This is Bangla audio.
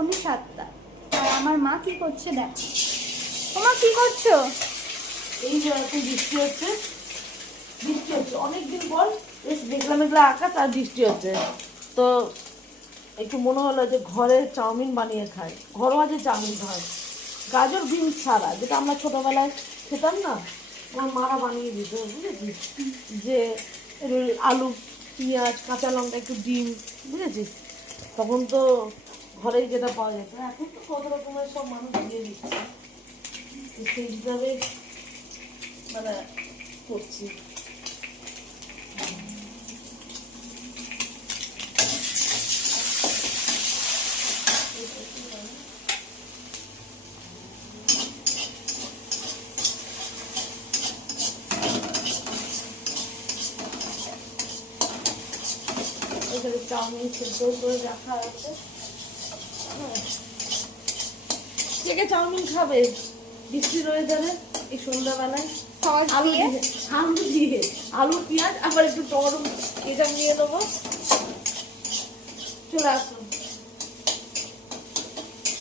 6:45। আর আমার মা কি করছে দেখো। তোমার কি করছো? এই যে এখন বৃষ্টি হচ্ছে অনেকদিন পর বেশ মেঘলা মেঘলা আকাশ আর বৃষ্টি হচ্ছে, তো একটু মনে হলো যে ঘরে চাউমিন বানিয়ে খাই, ঘরোয়া যে চাউমিন হয় গাজর বিনস ছাড়া, যেটা আমরা ছোটবেলায় খেতাম না, আমার মারা বানিয়ে দিত বুঝেছিস, যে আলু পেঁয়াজ কাঁচা লঙ্কা একটু ডিম, বুঝেছিস, তখন তো ঘরেই যেটা পাওয়া যেত, এখন তো কত রকমের সব মানুষ দিয়ে দিচ্ছে, তো সেই হিসাবে মানে করছি। এখানে চাউমিন সেদ্ধ করে রাখা আছে। কে কে চাউমিন খাবে বৃষ্টির ওয়েদারে এই সন্ধ্যাবেলায়? আলু দিয়ে, আলু পেঁয়াজ আবার একটু টমেটো কেচাপ নিয়ে নেবো, চলে আসুন।